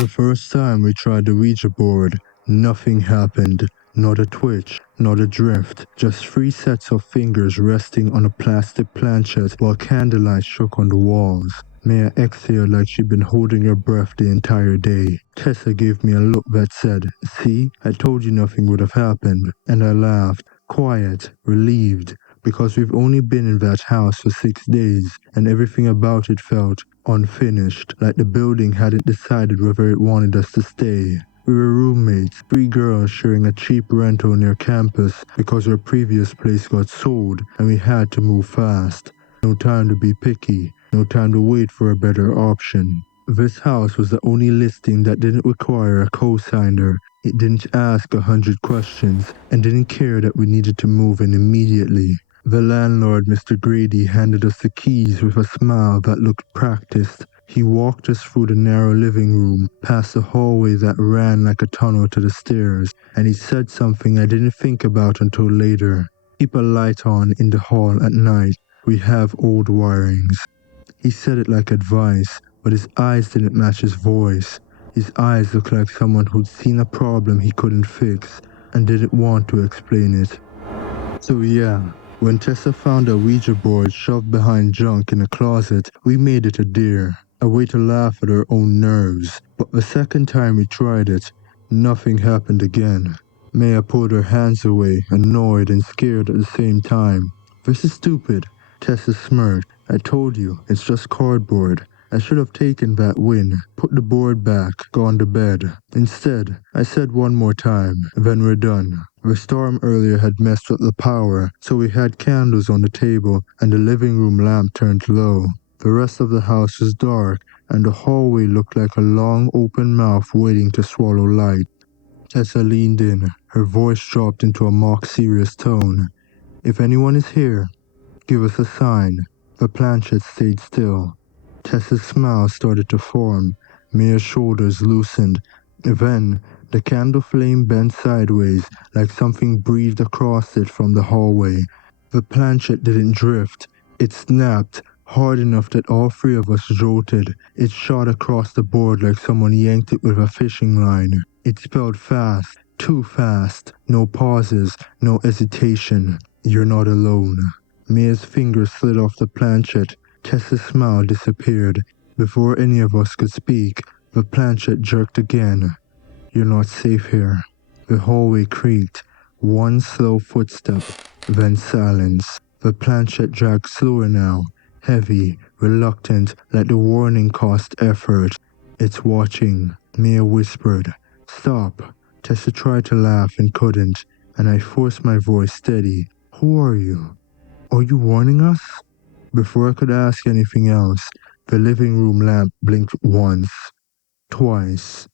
The first time we tried the Ouija board, nothing happened. Not a twitch, not a drift, just 3 sets of fingers resting on a plastic planchette while candlelight shook on the walls. Maya exhaled like she'd been holding her breath the entire day. Tessa gave me a look that said, "See, I told you nothing would have happened." And I laughed, quiet, relieved, because we've only been in that house for 6 days, and everything about it felt unfinished, like the building hadn't decided whether it wanted us to stay. We were roommates, 3 girls sharing a cheap rental near campus because our previous place got sold and we had to move fast. No time to be picky, no time to wait for a better option. This house was the only listing that didn't require a co-signer. It didn't ask 100 questions and didn't care that we needed to move in immediately. The landlord, Mr. Grady, handed us the keys with a smile that looked practiced. He walked us through the narrow living room, past the hallway that ran like a tunnel to the stairs, and he said something I didn't think about until later. "Keep a light on in the hall at night. We have old wirings." He said it like advice, but his eyes didn't match his voice. His eyes looked like someone who'd seen a problem he couldn't fix and didn't want to explain it. So yeah, when Tessa found a Ouija board shoved behind junk in a closet, we made it a dare, a way to laugh at our own nerves. But the second time we tried it, nothing happened again. Maya pulled her hands away, annoyed and scared at the same time. "This is stupid." Tessa smirked. "I told you, it's just cardboard. I should have taken that win, put the board back, gone to bed. Instead, I said one more time, then we're done." The storm earlier had messed with the power, so we had candles on the table and the living room lamp turned low. The rest of the house was dark, and the hallway looked like a long open mouth waiting to swallow light. Tessa leaned in, her voice dropped into a mock-serious tone. "If anyone is here, give us a sign." The planchette stayed still. Tessa's smile started to form. Mia's shoulders loosened. Then, the candle flame bent sideways, like something breathed across it from the hallway. The planchette didn't drift. It snapped, hard enough that all 3 of us jolted. It shot across the board like someone yanked it with a fishing line. It spelled fast, too fast. No pauses, no hesitation. "You're not alone." Mia's fingers slid off the planchette. Tessa's smile disappeared. Before any of us could speak, the planchette jerked again. "You're not safe here." The hallway creaked. One slow footstep, then silence. The planchette dragged slower now, heavy, reluctant, like the warning cost effort. "It's watching," Mia whispered. "Stop." Tessa tried to laugh and couldn't, and I forced my voice steady. "Who are you? Are you warning us?" Before I could ask anything else, the living room lamp blinked once, twice,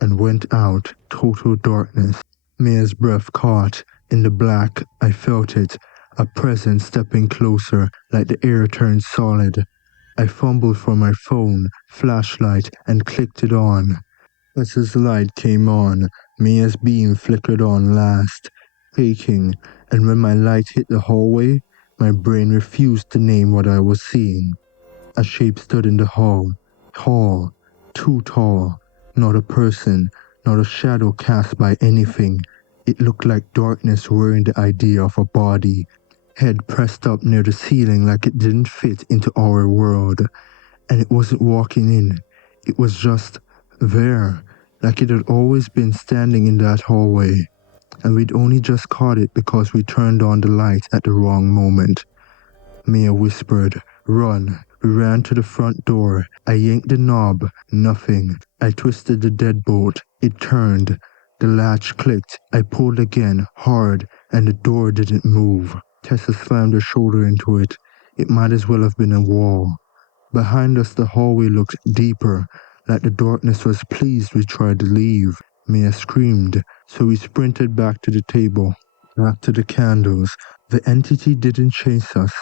and went out. Total darkness. Mia's breath caught. In the black, I felt it, a presence stepping closer, like the air turned solid. I fumbled for my phone, flashlight, and clicked it on. Tessa's light came on. Mia's beam flickered on last, faking, and when my light hit the hallway, my brain refused to name what I was seeing. A shape stood in the hall. Tall, too tall. Not a person, not a shadow cast by anything. It looked like darkness wearing the idea of a body. Head pressed up near the ceiling like it didn't fit into our world. And it wasn't walking in. It was just there, like it had always been standing in that hallway. And we'd only just caught it because we turned on the light at the wrong moment. Mia whispered, "Run." We ran to the front door. I yanked the knob. Nothing. I twisted the deadbolt. It turned. The latch clicked. I pulled again, hard, and the door didn't move. Tessa slammed her shoulder into it. It might as well have been a wall. Behind us the hallway looked deeper, like the darkness was pleased we tried to leave. Mia screamed, so we sprinted back to the table, back to the candles. The entity didn't chase us.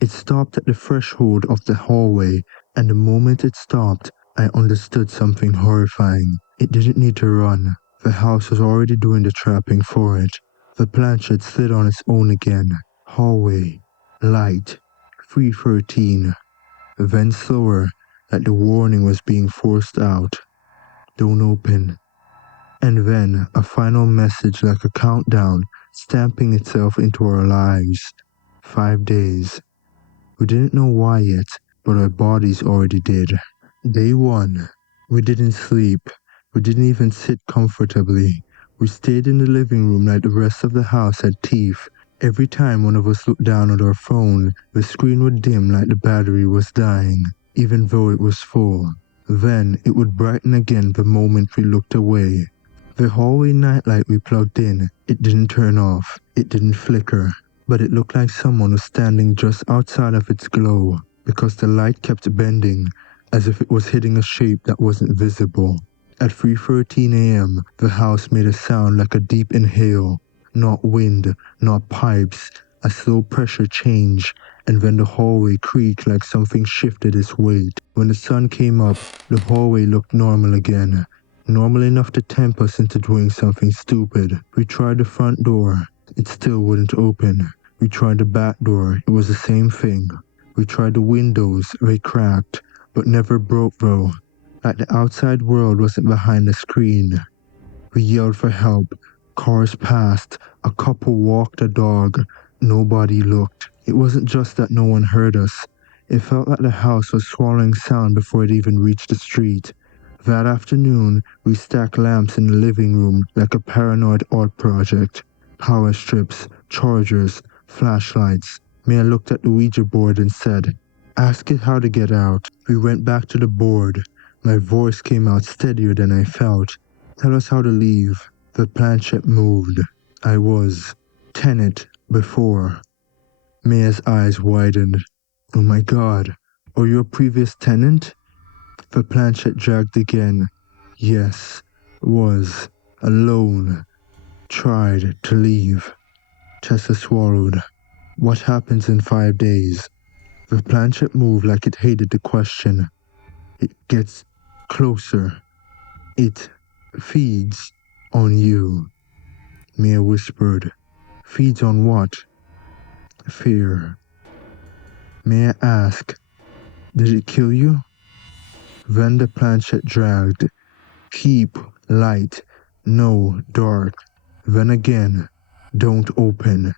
It stopped at the threshold of the hallway, and the moment it stopped, I understood something horrifying. It didn't need to run. The house was already doing the trapping for it. The planchette slid on its own again. Hallway. Light. 313. Then slower, like the warning was being forced out. don't open. And then a final message like a countdown, stamping itself into our lives. 5 days. We didn't know why yet, but our bodies already did. Day 1. We didn't sleep. We didn't even sit comfortably. We stayed in the living room like the rest of the house had teeth. Every time one of us looked down at our phone, the screen would dim like the battery was dying, even though it was full. Then it would brighten again the moment we looked away. The hallway nightlight we plugged in, it didn't turn off, it didn't flicker, but it looked like someone was standing just outside of its glow, because the light kept bending, as if it was hitting a shape that wasn't visible. At 3:13 a.m., the house made a sound like a deep inhale, not wind, not pipes, a slow pressure change, and then the hallway creaked like something shifted its weight. When the sun came up, the hallway looked normal again, normal enough to tempt us into doing something stupid. We tried the front door, it still wouldn't open. We tried the back door, it was the same thing. We tried the windows, they cracked, but never broke though, like the outside world wasn't behind the screen. We yelled for help, cars passed, a couple walked a dog, nobody looked. It wasn't just that no one heard us, it felt like the house was swallowing sound before it even reached the street. That afternoon, we stacked lamps in the living room like a paranoid art project. Power strips, chargers, flashlights. Mia looked at the Ouija board and said, "Ask it how to get out." We went back to the board. My voice came out steadier than I felt. "Tell us how to leave." The planchette moved. I was tenant before. Mia's eyes widened. "Oh my God, are you a previous tenant?" The planchette dragged again. "Yes, was. Alone. Tried to leave." Tessa swallowed. "What happens in 5 days?" The planchette moved like it hated the question. "It gets closer. It feeds on you." Mia whispered. "Feeds on what?" "Fear." Mia asked, "Did it kill you?" Then the planchette dragged. "Keep light. No dark." Then again, "Don't open."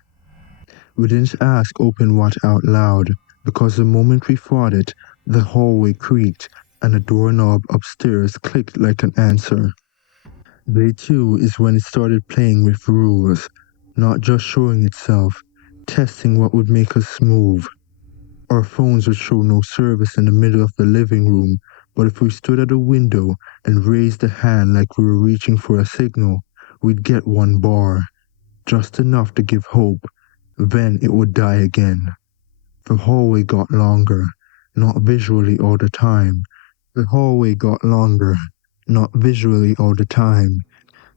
We didn't ask "open what" out loud, because the moment we thought it, the hallway creaked and the doorknob upstairs clicked like an answer. Day 2 is when it started playing with rules, not just showing itself, testing what would make us move. Our phones would show no service in the middle of the living room, but if we stood at a window and raised a hand like we were reaching for a signal, we'd get 1 bar, just enough to give hope. Then it would die again. The hallway got longer, not visually all the time. The hallway got longer, not visually all the time,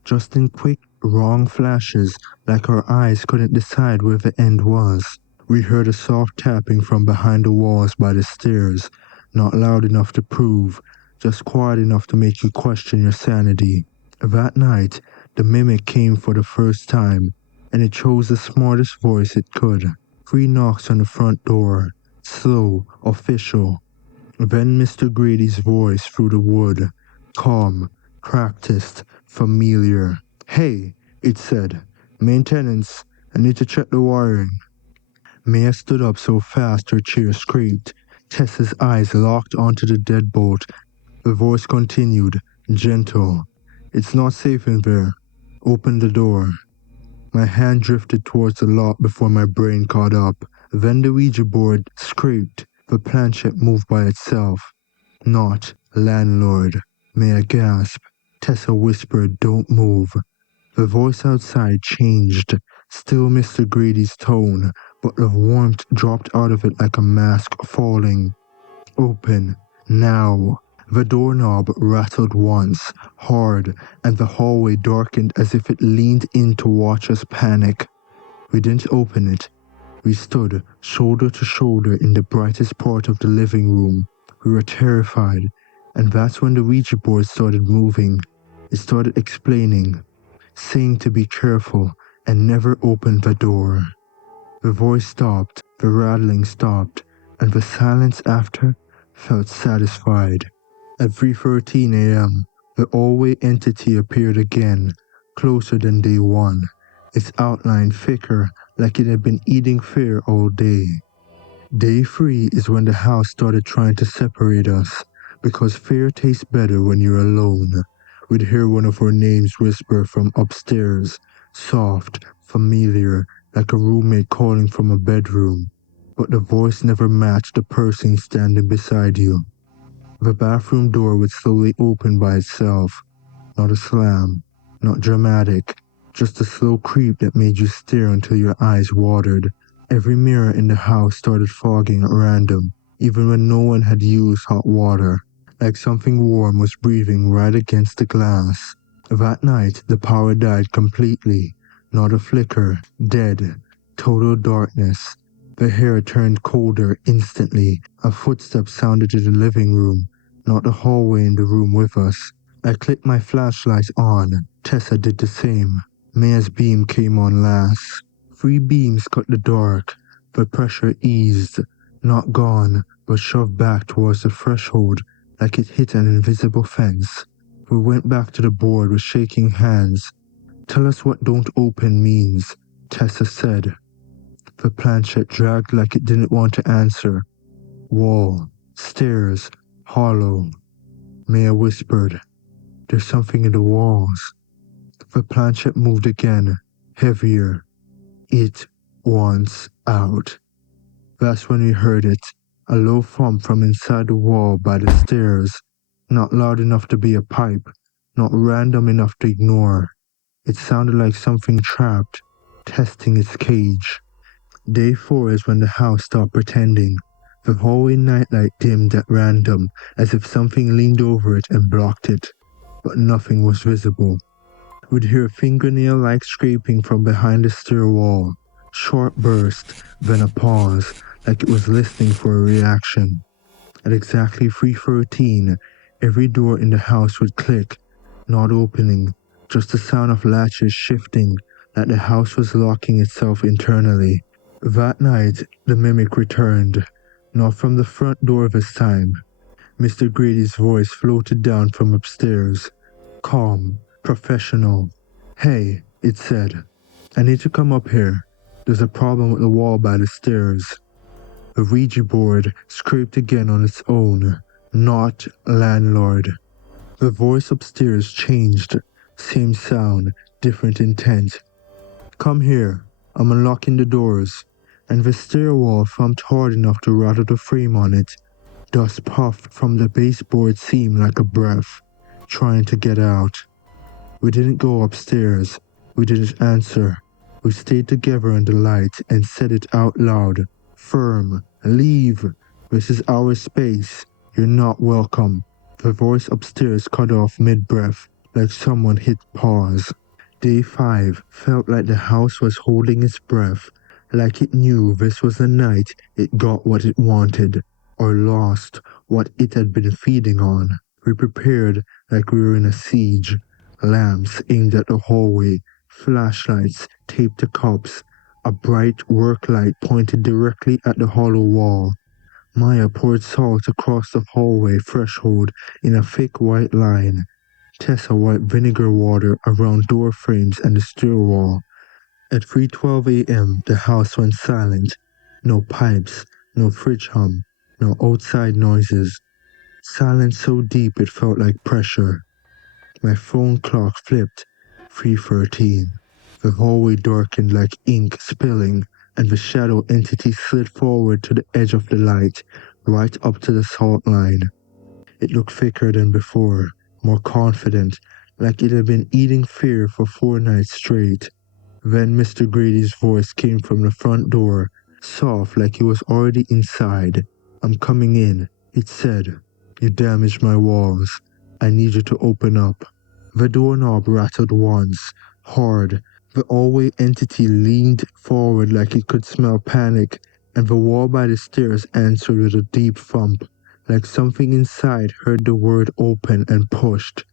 just in quick, wrong flashes, like our eyes couldn't decide where the end was. We heard a soft tapping from behind the walls by the stairs, not loud enough to prove, just quiet enough to make you question your sanity. That night, the mimic came for the first time, and it chose the smartest voice it could. 3 knocks on the front door, slow, official. Then Mr. Grady's voice through the wood, calm, practiced, familiar. "Hey," it said, "maintenance, I need to check the wiring." Maya stood up so fast her chair scraped. Tessa's eyes locked onto the deadbolt. The voice continued, gentle. "It's not safe in there. Open the door." My hand drifted towards the lock before my brain caught up. Then the Ouija board scraped. The planchette moved by itself. "Not landlord." Maya gasped. Tessa whispered, "Don't move." The voice outside changed. Still Mr. Grady's tone, but the warmth dropped out of it like a mask falling. "Open. Now." The doorknob rattled once, hard, and the hallway darkened as if it leaned in to watch us panic. We didn't open it. We stood shoulder to shoulder in the brightest part of the living room. We were terrified, and that's when the Ouija board started moving. It started explaining, saying to be careful and never open the door. The voice stopped, the rattling stopped, and the silence after felt satisfied. At 3:13 a.m., The hallway entity appeared again, closer than day one, its outline thicker like it had been eating fear all day. Day 3 is when the house started trying to separate us, because fear tastes better when you're alone. We'd hear one of our names whisper from upstairs, soft, familiar, like a roommate calling from a bedroom. But the voice never matched the person standing beside you. The bathroom door would slowly open by itself, not a slam, not dramatic, just a slow creep that made you stare until your eyes watered. Every mirror in the house started fogging at random, even when no one had used hot water, like something warm was breathing right against the glass. That night, the power died completely, not a flicker, dead, total darkness. The hair turned colder instantly. A footstep sounded in the living room, not the hallway in the room with us. I clicked my flashlight on. Tessa did the same. Maya's beam came on last. 3 beams cut the dark. The pressure eased. Not gone, but shoved back towards the threshold like it hit an invisible fence. We went back to the board with shaking hands. "Tell us what don't open means," Tessa said. The planchette dragged like it didn't want to answer. "Wall, stairs, hollow," Maya whispered. "There's something in the walls." The planchette moved again, heavier. "It wants out." That's when we heard it, a low thump from inside the wall by the stairs, not loud enough to be a pipe, not random enough to ignore. It sounded like something trapped, testing its cage. Day 4 is when the house stopped pretending. The hallway nightlight dimmed at random, as if something leaned over it and blocked it, but nothing was visible. We'd hear fingernail-like scraping from behind the stair wall, short burst, then a pause, like it was listening for a reaction. At exactly 3:13, every door in the house would click, not opening, just the sound of latches shifting, like the house was locking itself internally. That night, the mimic returned, not from the front door this time. Mr. Grady's voice floated down from upstairs, calm, professional. "Hey," it said, "I need to come up here. There's a problem with the wall by the stairs." The Ouija board scraped again on its own. "Not landlord." The voice upstairs changed. Same sound, different intent. "Come here. I'm unlocking the doors." And the stair wall thumped hard enough to rattle the frame on it. Dust puffed from the baseboard seam like a breath, trying to get out. We didn't go upstairs. We didn't answer. We stayed together in the light and said it out loud. Firm. "Leave. This is our space. You're not welcome." The voice upstairs cut off mid-breath, like someone hit pause. Day 5 felt like the house was holding its breath, like it knew this was the night it got what it wanted, or lost what it had been feeding on. We prepared like we were in a siege. Lamps aimed at the hallway, flashlights taped to cups, a bright work light pointed directly at the hollow wall. Maya poured salt across the hallway threshold in a thick white line. Tessa wiped vinegar water around door frames and the stair wall. At 3:12 a.m., the house went silent. No pipes, no fridge hum, no outside noises. Silence so deep it felt like pressure. My phone clock flipped. 3:13. The hallway darkened like ink spilling, and the shadow entity slid forward to the edge of the light, right up to the salt line. It looked thicker than before, more confident, like it had been eating fear for 4 nights straight. Then Mr. Grady's voice came from the front door, soft like he was already inside. "I'm coming in," it said. "You damaged my walls. I need you to open up." The doorknob rattled once, hard. The hallway entity leaned forward like it could smell panic, and the wall by the stairs answered with a deep thump, like something inside heard the word open and pushed.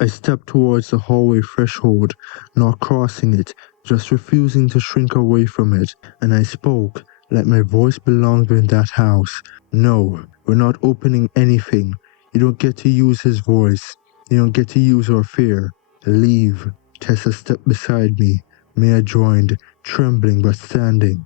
I stepped towards the hallway threshold, not crossing it, just refusing to shrink away from it, and I spoke, like my voice belonged in that house. "No, we're not opening anything. You don't get to use his voice. You don't get to use our fear. Leave. Tessa stepped beside me. Maya joined, trembling but standing.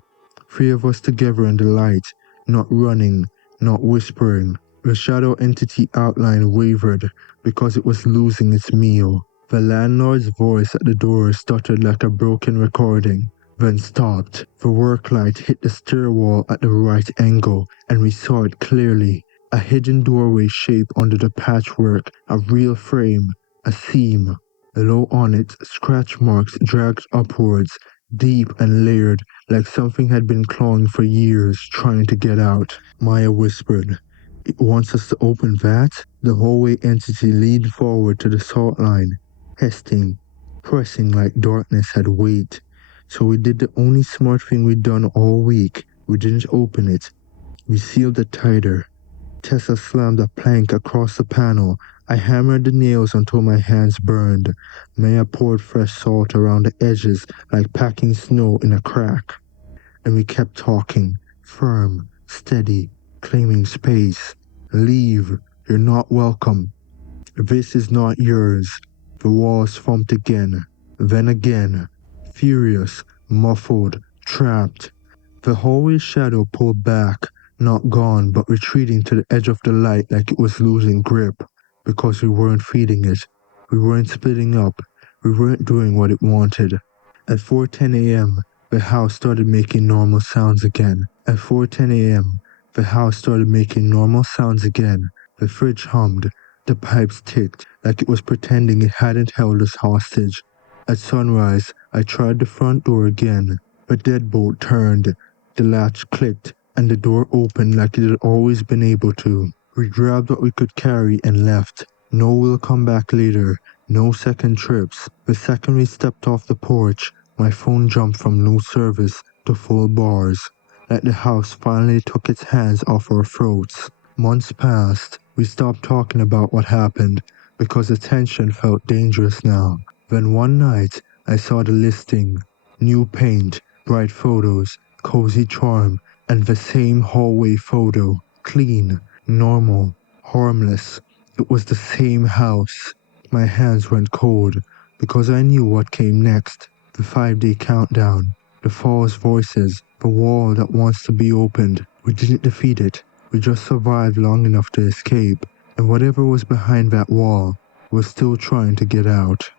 Three of us together in the light, not running, not whispering. The shadow entity outline wavered because it was losing its meal. The landlord's voice at the door stuttered like a broken recording, then stopped. The work light hit the stair wall at the right angle, and we saw it clearly. A hidden doorway shape under the patchwork, a real frame, a seam. Below on it, scratch marks dragged upwards, deep and layered, like something had been clawing for years, trying to get out. Maya whispered, "It wants us to open that?" The hallway entity leaned forward to the salt line, testing, pressing like darkness had weight. So we did the only smart thing we'd done all week. We didn't open it. We sealed it tighter. Tessa slammed a plank across the panel. I hammered the nails until my hands burned. Maya poured fresh salt around the edges like packing snow in a crack. And we kept talking, firm, steady, claiming space. Leave. You're not welcome. This is not yours. The walls thumped again, then again. Furious, muffled, trapped. The hallway shadow pulled back, not gone, but retreating to the edge of the light like it was losing grip. Because we weren't feeding it. We weren't splitting up. We weren't doing what it wanted. At 4:10 a.m., the house started making normal sounds again. At 4:10 a.m., the house started making normal sounds again. The fridge hummed. The pipes ticked, like it was pretending it hadn't held us hostage. At sunrise, I tried the front door again. The deadbolt turned. The latch clicked, and the door opened like it had always been able to. We grabbed what we could carry and left. No "we'll come back later." No second trips. The second we stepped off the porch, my phone jumped from no service to full bars. Like the house finally took its hands off our throats. Months passed. We stopped talking about what happened because the tension felt dangerous now. Then one night, I saw the listing. New paint, bright photos, cozy charm, and the same hallway photo. Clean, normal, harmless. It was the same house. My hands went cold because I knew what came next. The 5-day countdown, the false voices, the wall that wants to be opened. We didn't defeat it. We just survived long enough to escape, and whatever was behind that wall was still trying to get out.